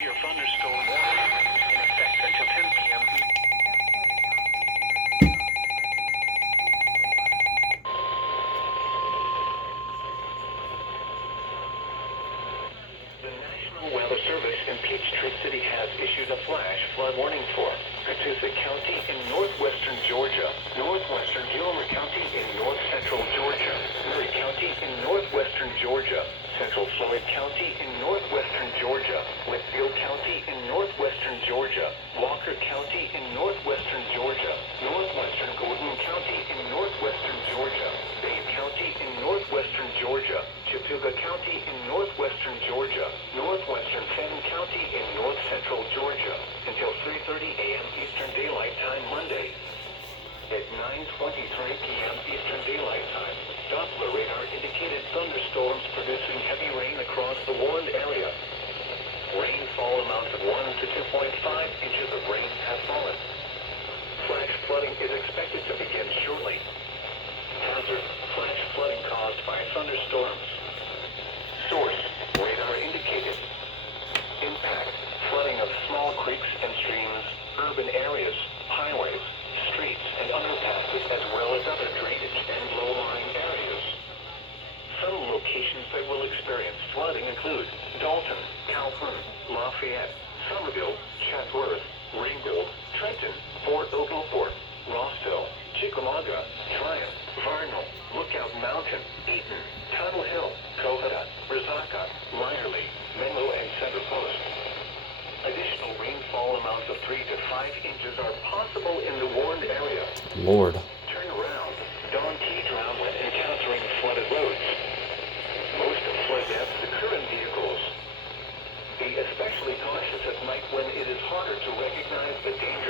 Your thunderstorm warning in effect until 10 p.m. The National Weather Service in Peachtree City has issued a flash flood warning for Catoosa County in northwestern Georgia, northwestern Gilmer County in north central Georgia, Murray County in northwestern Georgia, central Floyd County in northwestern Georgia, Whitfield County in northwestern Georgia, Walker County in northwestern Georgia, northwestern Gordon County in northwestern Georgia, Bay County in northwestern Georgia, Chattooga County in northwestern Georgia, northwestern Fenton County in north central Georgia, until 3:30 a.m. Eastern Daylight Time Monday. At 9:23 p.m. Eastern Daylight Time, Doppler radar indicated thunderstorms producing heavy rain across the warned area. Rainfall amounts of 1 to 2.5 inches of rain have fallen. Flash flooding is expected to begin shortly. Hazard: flash flooding caused by thunderstorms. Source: radar indicated. Impact: flooding of small creeks and streams, urban areas, highways, streets, and underpasses, as well as other drainage and low-lying areas. Some locations that will experience flooding include Dalton, Calhoun, Lafayette, Somerville, Chatsworth, Ringgold, Trenton, Fort Oglethorpe, Rossville, Chickamauga, Triumph, Varnell, Lookout Mountain, Eaton, Tunnel Hill, Covada, Resaca, Lyerly, Menlo, and Center Post. Additional rainfall amounts of 3 to 5 inches are possible in the warned area. Lord. Turn around. Don't teeter around when encountering flooded roads. Most flood deaths occur in vehicles. Be especially cautious at night when it is harder to recognize the danger